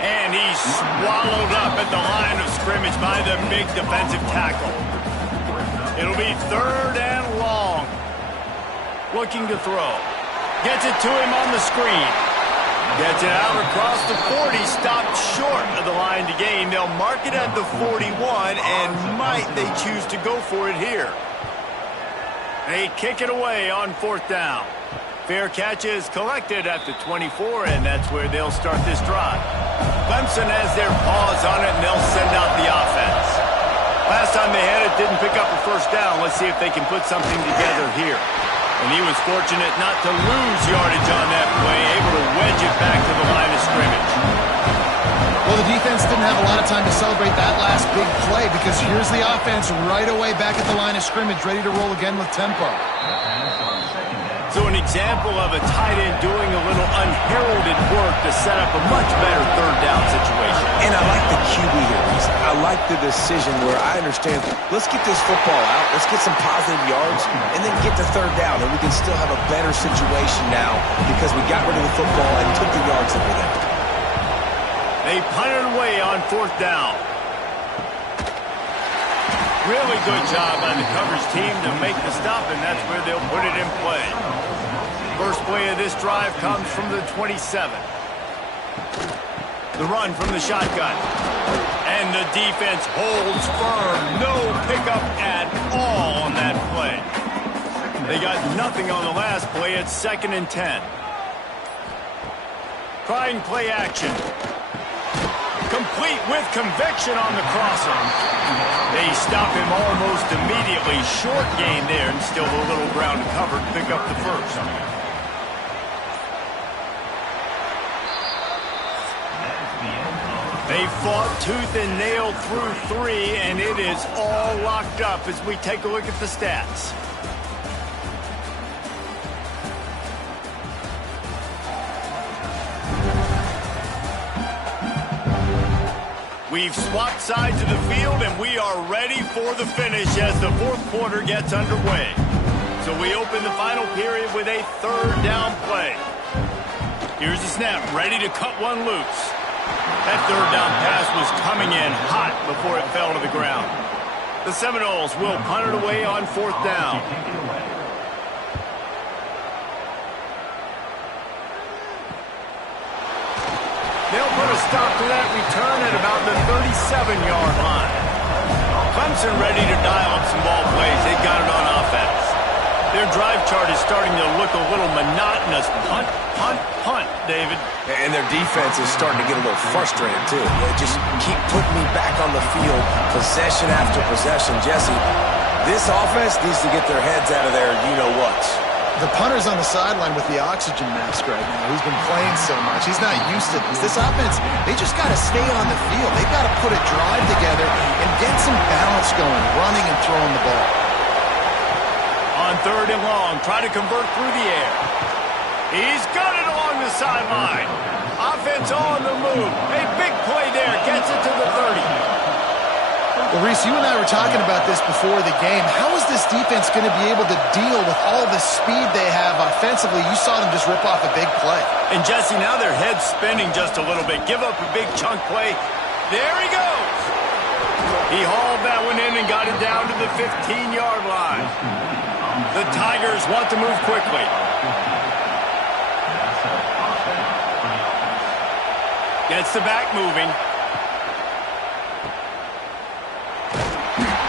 And he's swallowed up at the line of scrimmage by the big defensive tackle. It'll be 3rd and long. Looking to throw. Gets it to him on the screen. Gets it out across the 40. Stopped short of the line to gain. They'll mark it at the 41, and might they choose to go for it here. They kick it away on 4th down. Fair catch is collected at the 24, and that's where they'll start this drive. Clemson has their paws on it, and they'll send out the offense. Last time they had it, didn't pick up a first down. Let's see if they can put something together here. And he was fortunate not to lose yardage on that play, able to wedge it back to the line of scrimmage. Well, the defense didn't have a lot of time to celebrate that last big play because here's the offense right away back at the line of scrimmage, ready to roll again with tempo. So an example of a tight end doing a little unheralded work to set up a much better third down situation. And I like the QB here, Reese. I like the decision where I understand, let's get this football out, let's get some positive yards, and then get to third down, and we can still have a better situation now because we got rid of the football and took the yards that were there. They punted away on fourth down. Really good job by the coverage team to make the stop, and that's where they'll put it in play. First play of this drive comes from the 27. The run from the shotgun. And the defense holds firm. No pickup at all on that play. They got nothing on the last play. It's 2nd and 10. Trying play action. Complete with conviction on the crosser. They stop him almost immediately. Short gain there, and still a little ground to cover to pick up the first. They fought tooth and nail through 3, and it is all locked up as we take a look at the stats. We've swapped sides of the field, and we are ready for the finish as the fourth quarter gets underway. So we open the final period with a third down play. Here's the snap, ready to cut one loose. That third down pass was coming in hot before it fell to the ground. The Seminoles will punt it away on fourth down. They'll put a stop to that return at about the 37-yard line. Clemson ready to dial up some ball plays. They got it on offense. Their drive chart is starting to look a little monotonous. Punt, punt, punt, David. And their defense is starting to get a little frustrated, too. They just keep putting me back on the field, possession after possession. Jesse, this offense needs to get their heads out of their you-know-whats. The punter's on the sideline with the oxygen mask right now. He's been playing so much. He's not used to this. This offense, they just got to stay on the field. They've got to put a drive together and get some balance going, running and throwing the ball. On third and long, try to convert through the air. He's got it along the sideline. Offense on the move. A big play there. Gets it to the 30. Well, Reese, you and I were talking about this before the game. How is this defense going to be able to deal with all the speed they have offensively? You saw them just rip off a big play. And, Jesse, now their head's spinning just a little bit. Give up a big chunk play. There he goes. He hauled that one in and got it down to the 15-yard line. The Tigers want to move quickly. Gets the back moving.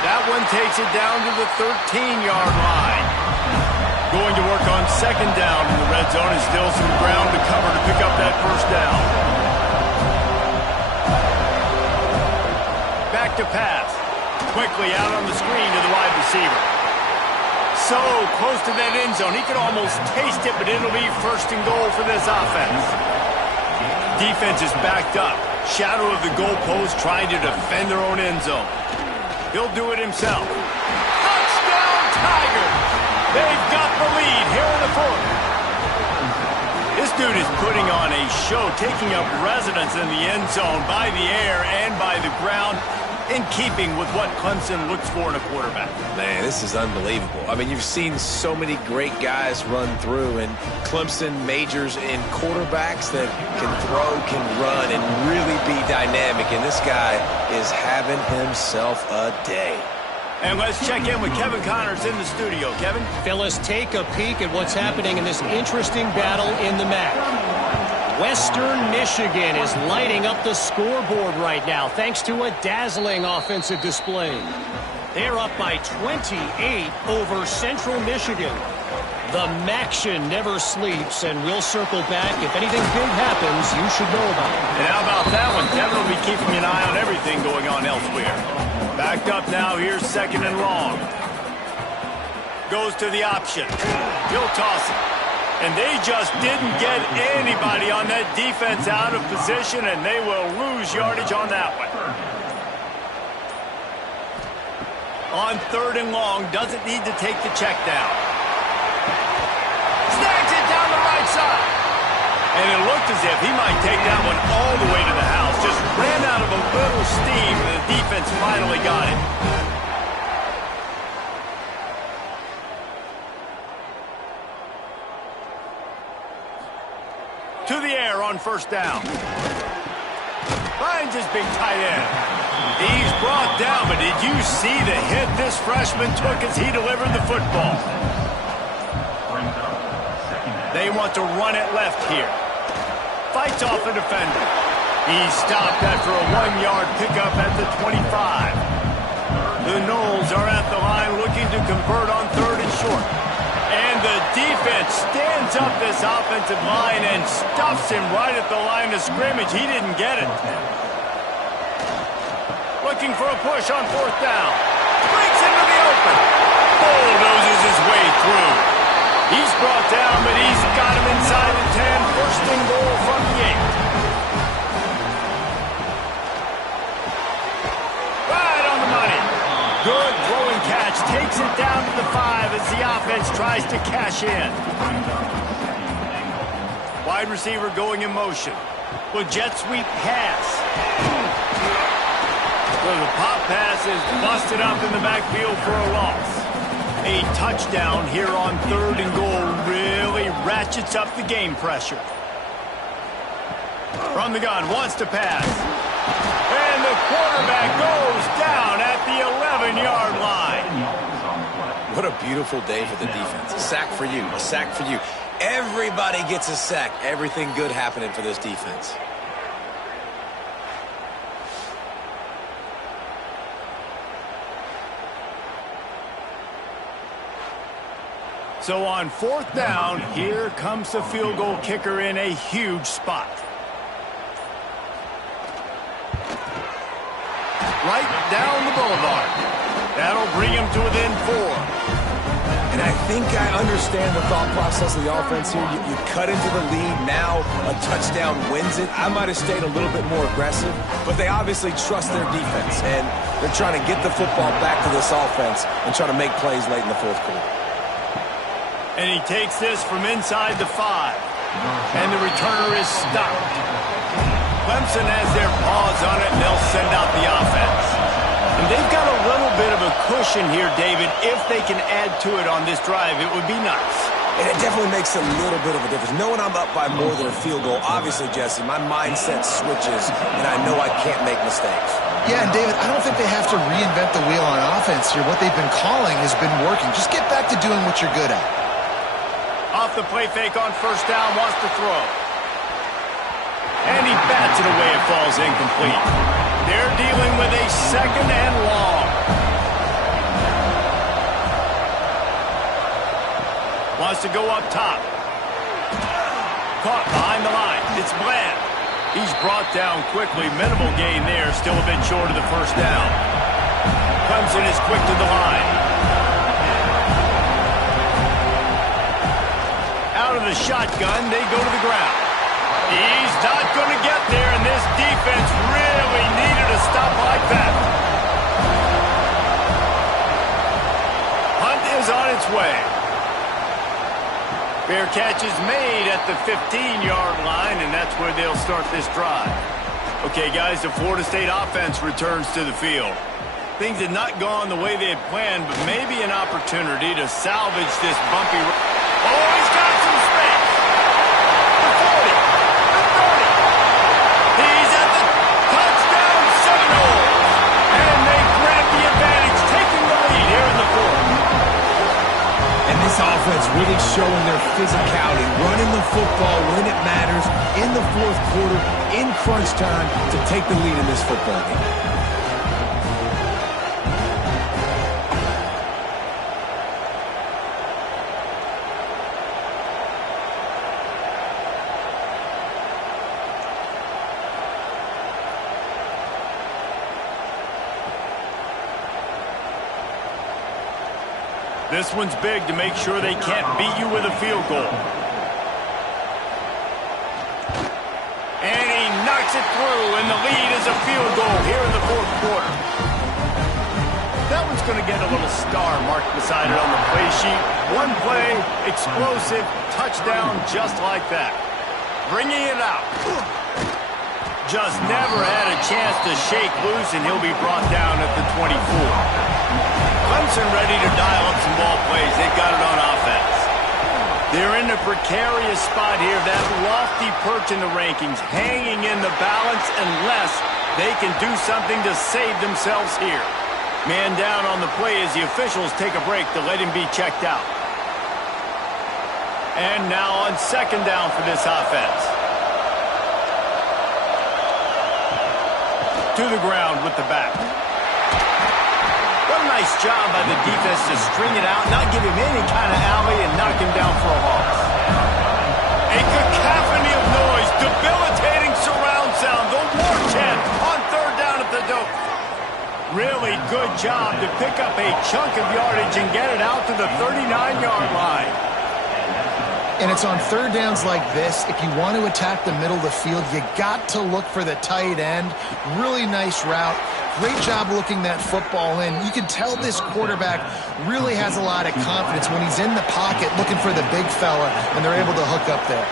That one takes it down to the 13-yard line. Going to work on second down in the red zone, and still some ground to cover to pick up that first down. Back to pass. Quickly out on the screen to the wide receiver. So close to that end zone. He could almost taste it, but it'll be first and goal for this offense. Defense is backed up. Shadow of the goalpost trying to defend their own end zone. He'll do it himself. Touchdown, Tigers! They've got the lead here in the fourth. This dude is putting on a show, taking up residence in the end zone by the air and by the ground, in keeping with what Clemson looks for in a quarterback. Man, this is unbelievable. I mean, you've seen so many great guys run through, and Clemson majors in quarterbacks that can throw, can run, and really be dynamic, and this guy is having himself a day. And let's check in with Kevin Connors in the studio. Kevin? Phyllis, take a peek at what's happening in this interesting battle in the MAC. Western Michigan is lighting up the scoreboard right now thanks to a dazzling offensive display. They're up by 28 over Central Michigan. The Maction never sleeps, and we'll circle back. If anything big happens, you should know about it. And how about that one? Devin will be keeping an eye on everything going on elsewhere. Backed up now. Here's 2nd and long. Goes to the option. He'll toss it. And they just didn't get anybody on that defense out of position, and they will lose yardage on that one. On 3rd and long, doesn't need to take the check down. Snags it down the right side. And it looked as if he might take that one all the way to the house. Just ran out of a little steam, and the defense finally got it. To the air on 1st down. Finds his big tight end. He's brought down, but did you see the hit this freshman took as he delivered the football? They want to run it left here. Fights off a defender. He's stopped after a 1-yard pickup at the 25. The Noles are at the line looking to convert on 3rd and short. And the defense stands up this offensive line and stuffs him right at the line of scrimmage. He didn't get it. Looking for a push on 4th down. Breaks into the open. Bulldozes his way through. He's brought down, but he's got him inside the 10. 1st and goal from the 8. Right on the money. Good throwing catch. Takes it down to the 5 as the offense tries to cash in. Wide receiver going in motion. With jet sweep pass. So the pop pass is busted up in the backfield for a loss. A touchdown here on 3rd and goal really ratchets up the game pressure. From the gun, wants to pass. And the quarterback goes down at the 11-yard line. What a beautiful day for the defense. A sack for you, a sack for you. Everybody gets a sack. Everything good happening for this defense. So on 4th down, here comes the field goal kicker in a huge spot. Right down the boulevard. That'll bring him to within 4. And I think I understand the thought process of the offense here. You cut into the lead. Now a touchdown wins it. I might have stayed a little bit more aggressive, but they obviously trust their defense, and they're trying to get the football back to this offense and try to make plays late in the 4th quarter. And he takes this from inside the 5. And the returner is stopped. Clemson has their paws on it, and they'll send out the offense. And they've got a little bit of a cushion here, David. If they can add to it on this drive, it would be nice. And it definitely makes a little bit of a difference. Knowing I'm up by more than a field goal, obviously, Jesse, my mindset switches, and I know I can't make mistakes. Yeah, and David, I don't think they have to reinvent the wheel on offense here. What they've been calling has been working. Just get back to doing what you're good at. Off the play fake on 1st down, wants to throw. And he bats it away. It falls incomplete. They're dealing with a 2nd and long. Wants to go up top. Caught behind the line. It's Bland. He's brought down quickly. Minimal gain there. Still a bit short of the 1st down. Clemson is quick to the line. Out of the shotgun, they go to the ground. He's not going to get there, and this defense really needed a stop like that. Hunt is on its way. Fair catch is made at the 15-yard line, and that's where they'll start this drive. Okay, guys, the Florida State offense returns to the field. Things had not gone the way they had planned, but maybe an opportunity to salvage this bumpy. Oh, he's got some space. The 40, the 30. He's at the touchdown Seminoles. And they grab the advantage, taking the lead here in the 4th. And this offense really showing their physicality, running the football when it matters, in the 4th quarter, in crunch time, to take the lead in this football game. This one's big to make sure they can't beat you with a field goal. And he knocks it through, and the lead is a field goal here in the fourth quarter. That one's going to get a little star marked beside it on the play sheet. One play, explosive, touchdown just like that. Bringing it out. Just never had a chance to shake loose, and he'll be brought down at the 24. Clemson ready to dial up some ball plays. They've got it on offense. They're in a precarious spot here. That lofty perch in the rankings, hanging in the balance unless they can do something to save themselves here. Man down on the play as the officials take a break to let him be checked out. And now on second down for this offense. To the ground with the back. What a nice job by the defense to string it out, not give him any kind of alley, and knock him down for a loss. A cacophony of noise, debilitating surround sound, the war chant on third down at the dope. Really good job to pick up a chunk of yardage and get it out to the 39-yard line. And it's on third downs like this, if you want to attack the middle of the field, you got to look for the tight end. Really nice route. Great job looking that football in. You can tell this quarterback really has a lot of confidence when he's in the pocket looking for the big fella, and they're able to hook up there.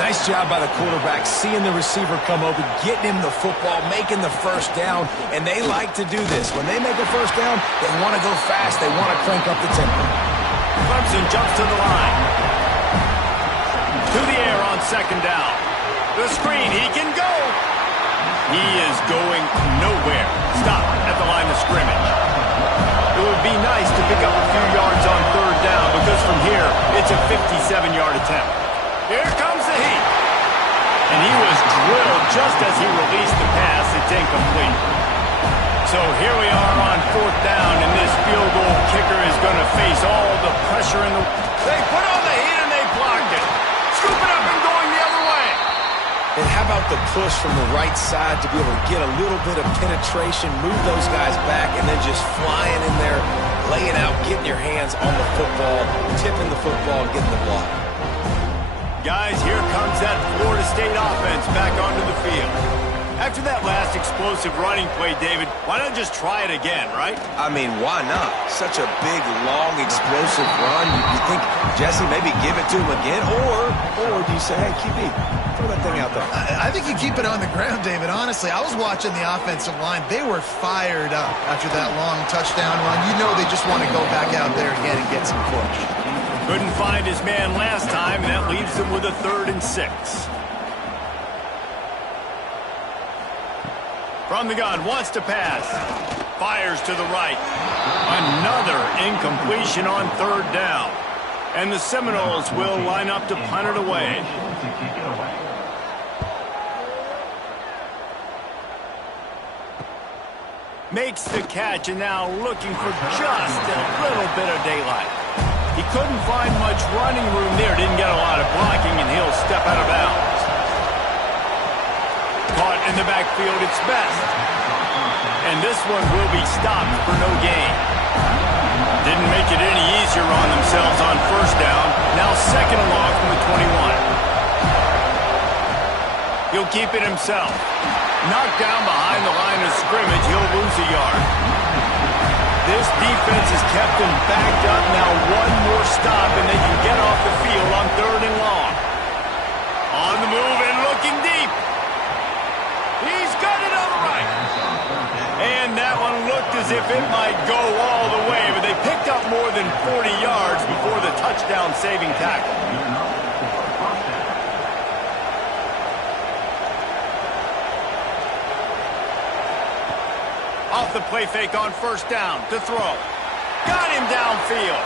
Nice job by the quarterback, seeing the receiver come over, getting him the football, making the first down, and they like to do this. When they make a first down, they want to go fast. They want to crank up the tempo. Clemson jumps to the line. To the air on second down. The screen, he can go. He is going nowhere. Stop at the line of scrimmage. It would be nice to pick up a few yards on third down because from here, it's a 57-yard attempt. Here comes the heat. And he was drilled just as he released the pass. It's incomplete. So here we are on fourth down, and this field goal kicker is going to face all the pressure in the... They put on the heat and they blocked it. Scoop it up and going the other way. And how about the push from the right side to be able to get a little bit of penetration, move those guys back, and then just flying in there, laying out, getting your hands on the football, tipping the football, getting the block. Guys, here comes that Florida State offense back onto the field. After that last explosive running play, David, why not just try it again, right? I mean, why not? Such a big, long, explosive run. You think, Jesse, maybe give it to him again? Or do you say, hey, QB, throw that thing out there? I think you keep it on the ground, David. Honestly, I was watching the offensive line. They were fired up after that long touchdown run. You know they just want to go back out there again and get some push. Couldn't find his man last time, and that leaves him with a 3rd and 6. From the gun, wants to pass. Fires to the right. Another incompletion on third down. And the Seminoles will line up to punt it away. Makes the catch, and now looking for just a little bit of daylight. He couldn't find much running room there. Didn't get a lot of blocking, and he'll step out of bounds. Caught in the backfield, it's best. And this one will be stopped for no gain. Didn't make it any easier on themselves on first down. Now second and long from the 21. He'll keep it himself. Knocked down behind the line of scrimmage, he'll lose a yard. This defense has kept him backed up. Now one more stop, and they can get off the field on third and long. On the move and looking deep. He's got it on the right. And that one looked as if it might go all the way, but they picked up more than 40 yards before the touchdown-saving tackle. Off the play fake on first down to throw. Got him downfield.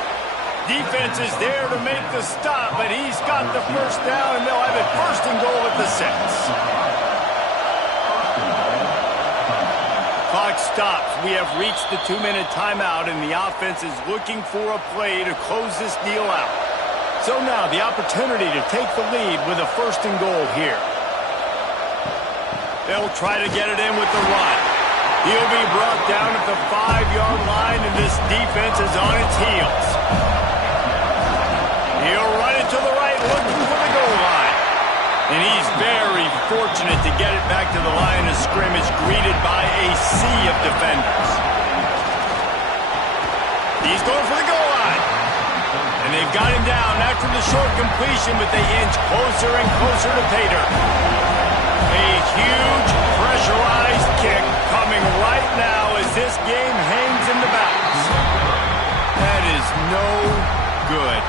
Defense is there to make the stop, but he's got the first down, and they'll have it first and goal at the 6. Clock stops. We have reached the 2-minute timeout, and the offense is looking for a play to close this deal out. So now the opportunity to take the lead with a first and goal here. They'll try to get it in with the run. He'll be brought down at the 5-yard line, and this defense is on its heels. He'll run it to the right, looking for the goal line. And he's very fortunate to get it back to the line of scrimmage, greeted by a sea of defenders. He's going for the goal line. And they've got him down after the short completion, but they inch closer and closer to pay dirt. A huge pressurized kick coming right now as this game hangs in the balance. That is no good.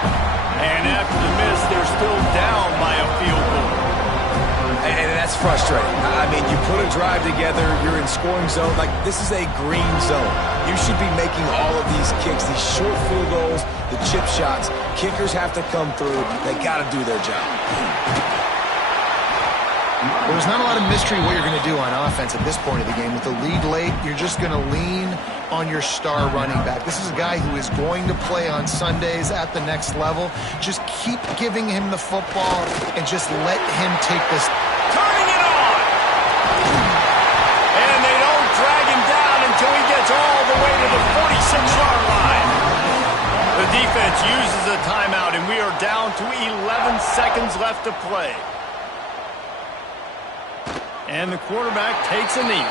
And after the miss, they're still down by a field goal. And that's frustrating. I mean, you put a drive together, you're in scoring zone. Like, this is a green zone. You should be making all of these kicks, these short field goals, the chip shots. Kickers have to come through. They got to do their job. There's not a lot of mystery what you're going to do on offense at this point of the game. With the lead late, you're just going to lean on your star running back. This is a guy who is going to play on Sundays at the next level. Just keep giving him the football and just let him take this. Turning it on! And they don't drag him down until he gets all the way to the 46-yard line. The defense uses a timeout, and we are down to 11 seconds left to play. And the quarterback takes a knee.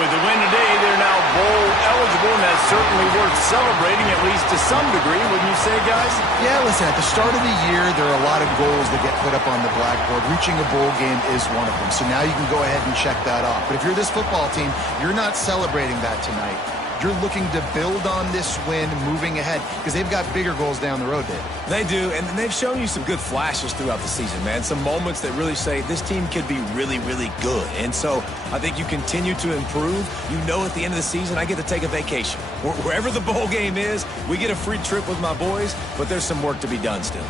With the win today, they're now bowl eligible, and that's certainly worth celebrating, at least to some degree, wouldn't you say, guys? Yeah, listen, at the start of the year, there are a lot of goals that get put up on the blackboard. Reaching a bowl game is one of them. So now you can go ahead and check that off. But if you're this football team, you're not celebrating that tonight. You're looking to build on this win moving ahead because they've got bigger goals down the road, David. They do, and they've shown you some good flashes throughout the season, man. Some moments that really say this team could be really, really good. And so I think you continue to improve. You know at the end of the season, I get to take a vacation. Wherever the bowl game is, we get a free trip with my boys, but there's some work to be done still.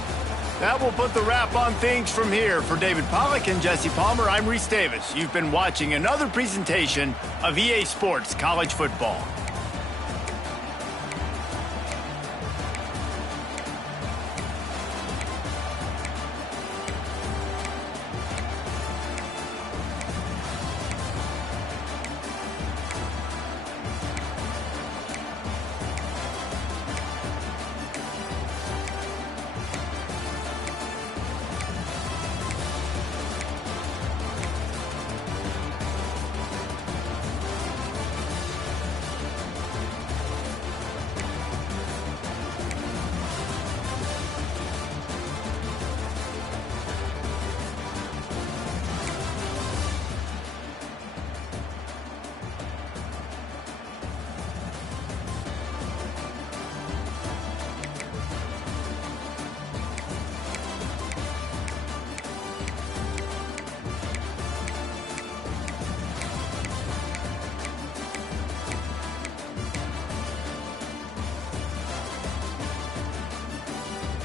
That will put the wrap on things from here. For David Pollack and Jesse Palmer, I'm Reese Davis. You've been watching another presentation of EA Sports College Football.